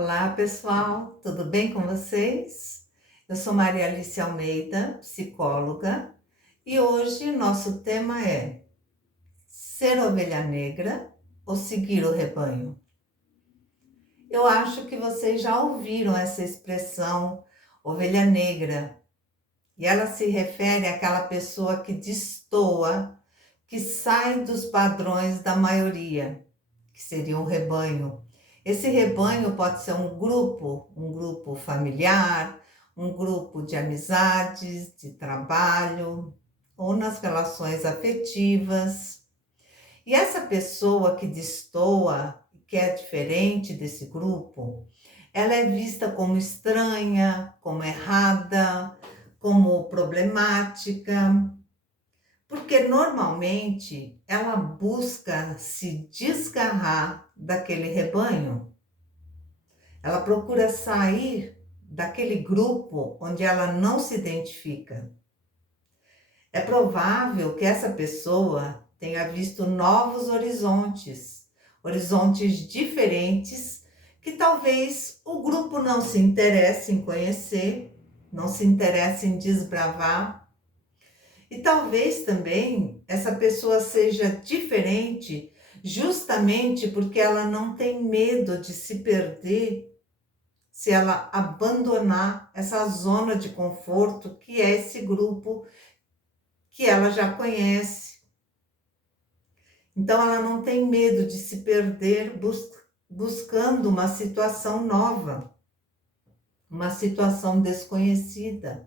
Olá, pessoal, tudo bem com vocês? Eu sou Maria Alice Almeida, psicóloga, e hoje nosso tema é ser ovelha negra ou seguir o rebanho? Eu acho que vocês já ouviram essa expressão ovelha negra, e ela se refere àquela pessoa que destoa, que sai dos padrões da maioria, que seria um rebanho. Esse rebanho pode ser um grupo familiar, um grupo de amizades, de trabalho, ou nas relações afetivas. E essa pessoa que destoa, que é diferente desse grupo, ela é vista como estranha, como errada, como problemática, porque normalmente ela busca se desgarrar daquele rebanho, ela procura sair daquele grupo onde ela não se identifica. É provável que essa pessoa tenha visto novos horizontes, horizontes diferentes, que talvez o grupo não se interesse em conhecer, não se interesse em desbravar. E talvez também essa pessoa seja diferente justamente porque ela não tem medo de se perder se ela abandonar essa zona de conforto que é esse grupo que ela já conhece. Então ela não tem medo de se perder buscando uma situação nova, uma situação desconhecida.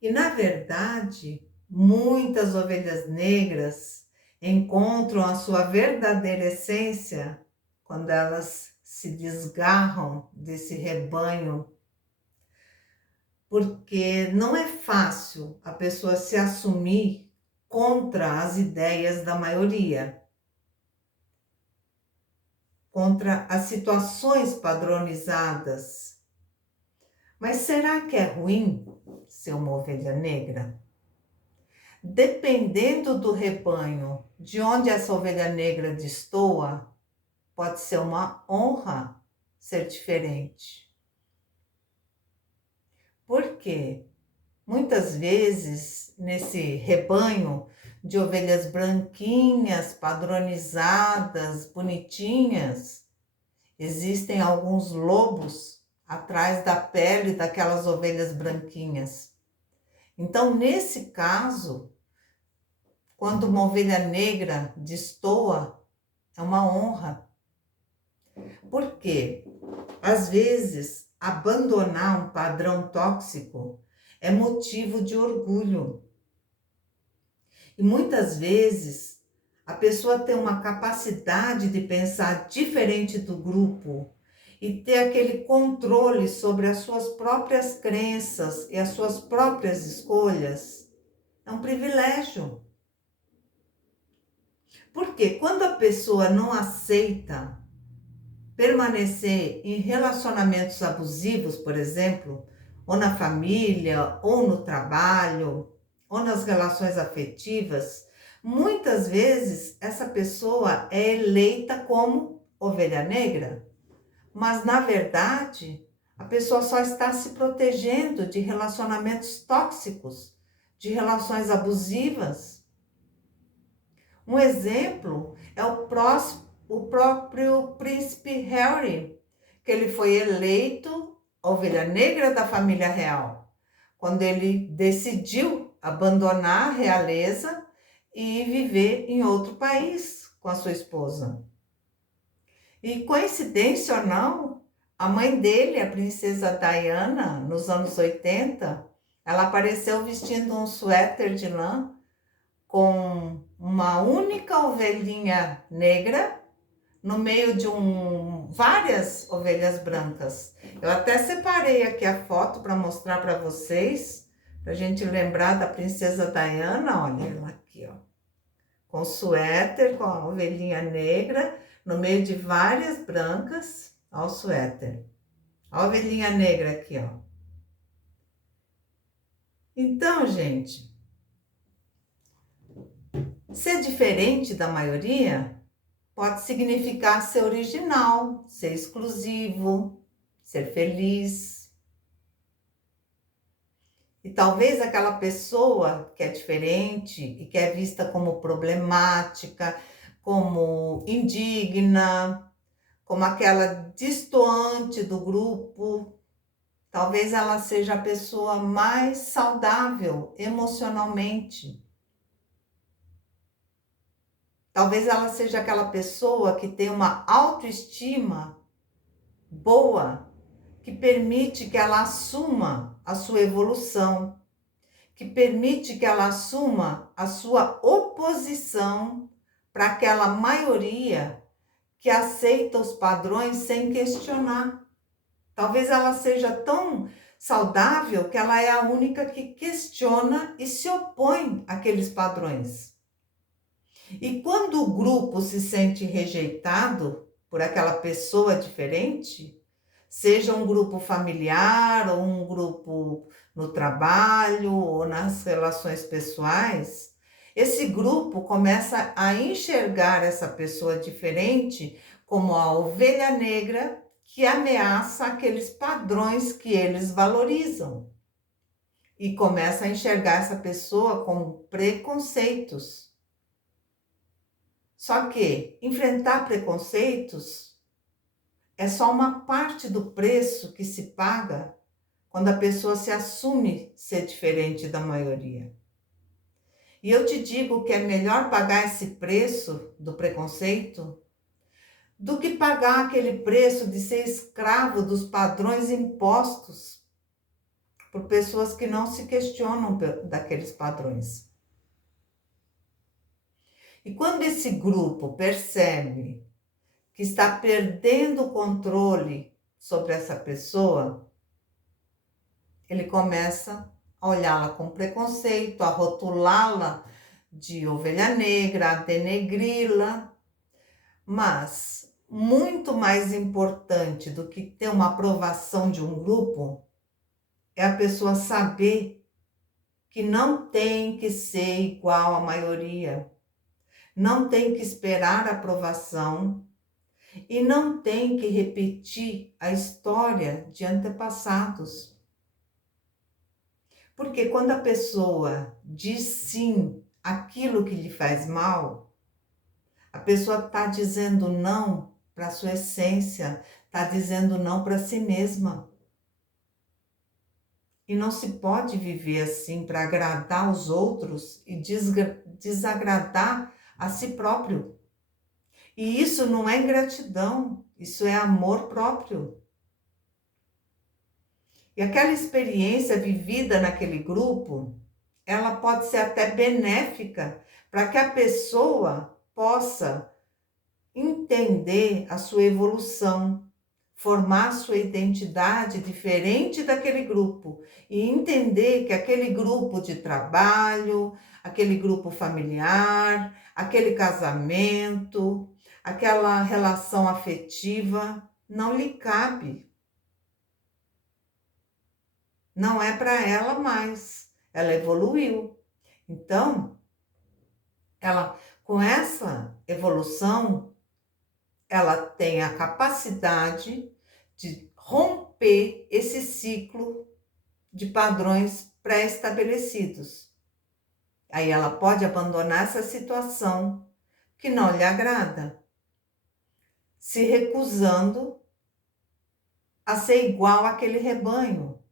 E, na verdade, muitas ovelhas negras encontram a sua verdadeira essência quando elas se desgarram desse rebanho, porque não é fácil a pessoa se assumir contra as ideias da maioria, contra as situações padronizadas. Mas será que é ruim ser uma ovelha negra? Dependendo do rebanho, de onde essa ovelha negra destoa, pode ser uma honra ser diferente. Por quê? Muitas vezes, nesse rebanho de ovelhas branquinhas, padronizadas, bonitinhas, existem alguns lobos atrás da pele daquelas ovelhas branquinhas. Então, nesse caso, quando uma ovelha negra destoa, é uma honra. Por quê? Às vezes, abandonar um padrão tóxico é motivo de orgulho. E muitas vezes, a pessoa tem uma capacidade de pensar diferente do grupo e ter aquele controle sobre as suas próprias crenças e as suas próprias escolhas. É um privilégio. Porque quando a pessoa não aceita permanecer em relacionamentos abusivos, por exemplo, ou na família, ou no trabalho, ou nas relações afetivas, muitas vezes essa pessoa é eleita como ovelha negra, mas na verdade a pessoa só está se protegendo de relacionamentos tóxicos, de relações abusivas. Um exemplo é o próprio príncipe Harry, que ele foi eleito ovelha negra da família real, quando ele decidiu abandonar a realeza e viver em outro país com a sua esposa. E coincidência ou não, a mãe dele, a princesa Diana, nos anos 80, ela apareceu vestindo um suéter de lã com uma única ovelhinha negra no meio de várias ovelhas brancas. Eu até separei aqui a foto para mostrar para vocês, para a gente lembrar da princesa Diana. Olha ela aqui, ó, com suéter, com a ovelhinha negra no meio de várias brancas. Olha o suéter, a ovelhinha negra aqui, ó. Então, gente, ser diferente da maioria pode significar ser original, ser exclusivo, ser feliz. E talvez aquela pessoa que é diferente e que é vista como problemática, como indigna, como aquela destoante do grupo, talvez ela seja a pessoa mais saudável emocionalmente. Talvez ela seja aquela pessoa que tem uma autoestima boa, que permite que ela assuma a sua evolução, que permite que ela assuma a sua oposição para aquela maioria que aceita os padrões sem questionar. Talvez ela seja tão saudável que ela é a única que questiona e se opõe àqueles padrões. E quando o grupo se sente rejeitado por aquela pessoa diferente, seja um grupo familiar ou um grupo no trabalho ou nas relações pessoais, esse grupo começa a enxergar essa pessoa diferente como a ovelha negra que ameaça aqueles padrões que eles valorizam. E começa a enxergar essa pessoa com preconceitos. Só que enfrentar preconceitos é só uma parte do preço que se paga quando a pessoa se assume ser diferente da maioria. E eu te digo que é melhor pagar esse preço do preconceito do que pagar aquele preço de ser escravo dos padrões impostos por pessoas que não se questionam daqueles padrões. E quando esse grupo percebe que está perdendo o controle sobre essa pessoa, ele começa a olhá-la com preconceito, a rotulá-la de ovelha negra, a denegri-la. Mas muito mais importante do que ter uma aprovação de um grupo é a pessoa saber que não tem que ser igual à maioria, não tem que esperar a aprovação e não tem que repetir a história de antepassados. Porque quando a pessoa diz sim àquilo que lhe faz mal, a pessoa está dizendo não para a sua essência, está dizendo não para si mesma. E não se pode viver assim para agradar os outros e desagradar a si próprio. E isso não é ingratidão, isso é amor próprio. E aquela experiência vivida naquele grupo, ela pode ser até benéfica para que a pessoa possa entender a sua evolução, formar sua identidade diferente daquele grupo e entender que aquele grupo de trabalho, aquele grupo familiar, aquele casamento, aquela relação afetiva não lhe cabe. Não é para ela mais. Ela evoluiu. Então, ela com essa evolução, ela tem a capacidade de romper esse ciclo de padrões pré-estabelecidos. Aí ela pode abandonar essa situação que não lhe agrada, se recusando a ser igual àquele rebanho,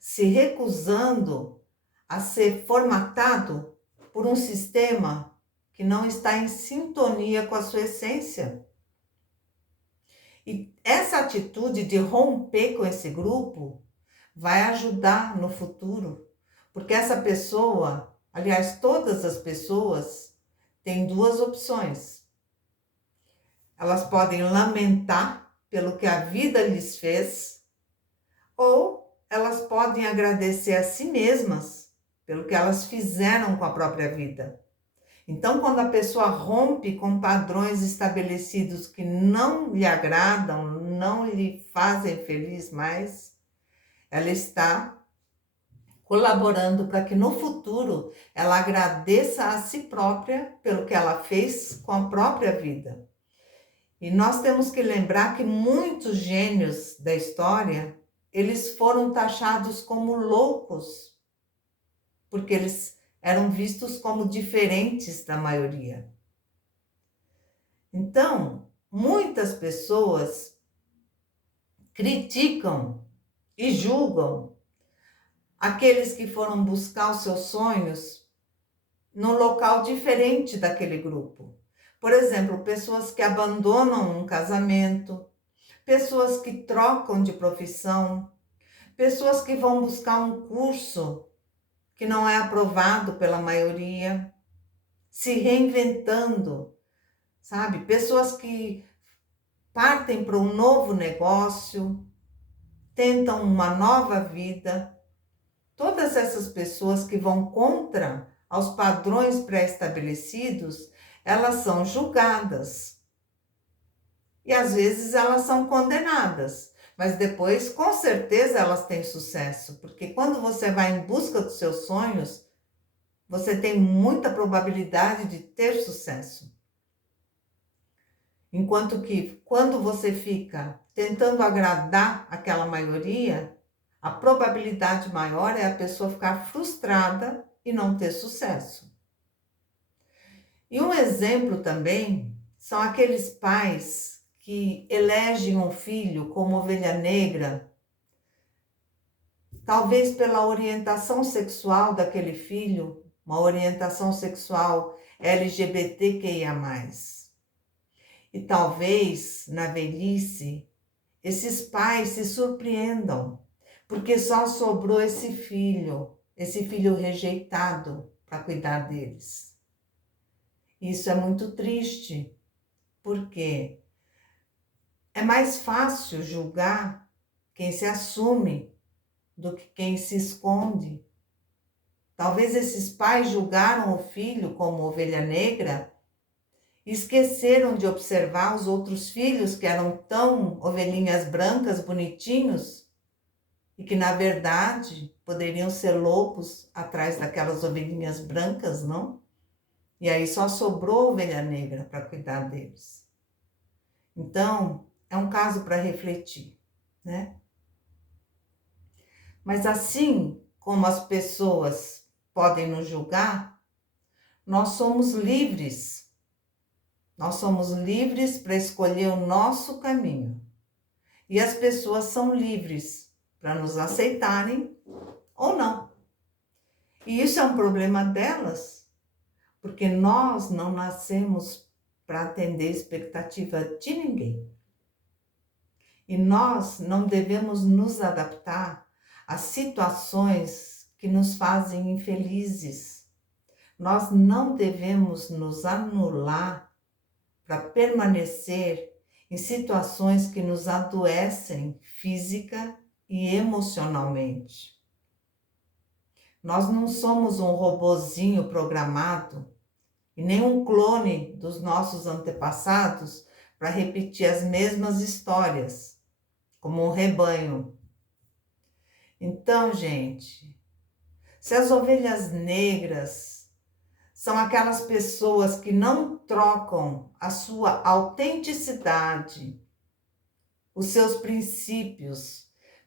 se recusando a ser formatado por um sistema que não está em sintonia com a sua essência. E essa atitude de romper com esse grupo vai ajudar no futuro, porque essa pessoa, aliás, todas as pessoas têm duas opções. Elas podem lamentar pelo que a vida lhes fez, ou elas podem agradecer a si mesmas pelo que elas fizeram com a própria vida. Então, quando a pessoa rompe com padrões estabelecidos que não lhe agradam, não lhe fazem feliz mais, ela está colaborando para que no futuro ela agradeça a si própria pelo que ela fez com a própria vida. E nós temos que lembrar que muitos gênios da história, eles foram taxados como loucos, porque eles eram vistos como diferentes da maioria. Então, muitas pessoas criticam e julgam aqueles que foram buscar os seus sonhos num local diferente daquele grupo. Por exemplo, pessoas que abandonam um casamento, pessoas que trocam de profissão, pessoas que vão buscar um curso que não é aprovado pela maioria, se reinventando, sabe? Pessoas que partem para um novo negócio, tentam uma nova vida. Todas essas pessoas que vão contra aos padrões pré-estabelecidos, elas são julgadas. E às vezes elas são condenadas. Mas depois, com certeza, elas têm sucesso. Porque quando você vai em busca dos seus sonhos, você tem muita probabilidade de ter sucesso. Enquanto que, quando você fica tentando agradar aquela maioria, a probabilidade maior é a pessoa ficar frustrada e não ter sucesso. E um exemplo também são aqueles pais que elegem um filho como ovelha negra, talvez pela orientação sexual daquele filho, uma orientação sexual LGBTQIA+. E talvez, na velhice, esses pais se surpreendam, porque só sobrou esse filho rejeitado para cuidar deles. Isso é muito triste, porque é mais fácil julgar quem se assume do que quem se esconde. Talvez esses pais julgaram o filho como ovelha negra e esqueceram de observar os outros filhos que eram tão ovelhinhas brancas, bonitinhos, e que, na verdade, poderiam ser lobos atrás daquelas ovelhinhas brancas, não? E aí só sobrou ovelha negra para cuidar deles. Então, é um caso para refletir, né? Mas assim como as pessoas podem nos julgar, nós somos livres. Nós somos livres para escolher o nosso caminho. E as pessoas são livres para nos aceitarem ou não. E isso é um problema delas, porque nós não nascemos para atender a expectativa de ninguém. E nós não devemos nos adaptar a situações que nos fazem infelizes. Nós não devemos nos anular para permanecer em situações que nos adoecem física e emocionalmente. Nós não somos um robozinho programado e nem um clone dos nossos antepassados para repetir as mesmas histórias, como um rebanho. Então, gente, se as ovelhas negras são aquelas pessoas que não trocam a sua autenticidade, os seus princípios,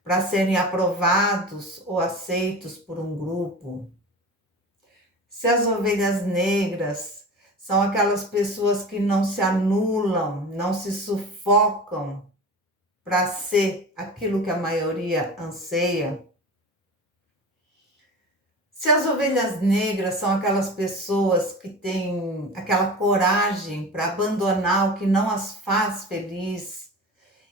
para serem aprovados ou aceitos por um grupo. Se as ovelhas negras são aquelas pessoas que não se anulam, não se sufocam para ser aquilo que a maioria anseia. Se as ovelhas negras são aquelas pessoas que têm aquela coragem para abandonar o que não as faz feliz,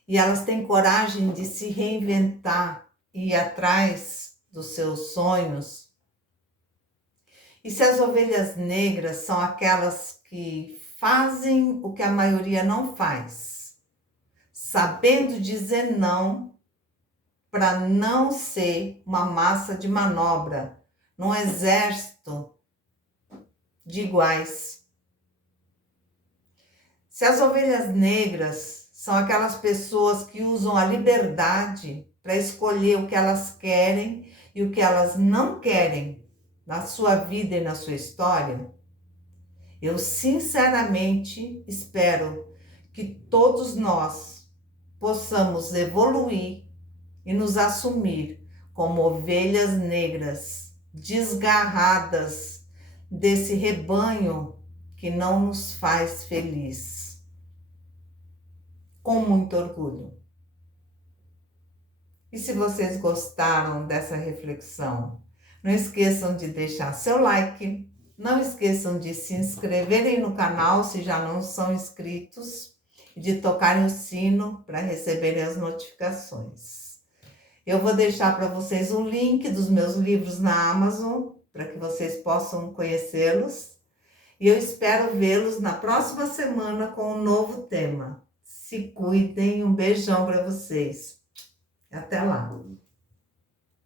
e elas têm coragem de se reinventar e ir atrás dos seus sonhos. E se as ovelhas negras são aquelas que fazem o que a maioria não faz, sabendo dizer não para não ser uma massa de manobra num exército de iguais. Se as ovelhas negras são aquelas pessoas que usam a liberdade para escolher o que elas querem e o que elas não querem na sua vida e na sua história, eu sinceramente espero que todos nós possamos evoluir e nos assumir como ovelhas negras, desgarradas desse rebanho que não nos faz feliz. Com muito orgulho. E se vocês gostaram dessa reflexão, não esqueçam de deixar seu like, não esqueçam de se inscreverem no canal se já não são inscritos e de tocarem o sino para receberem as notificações. Eu vou deixar para vocês um link dos meus livros na Amazon para que vocês possam conhecê-los. E eu espero vê-los na próxima semana com um novo tema. Se cuidem, um beijão para vocês. Até lá!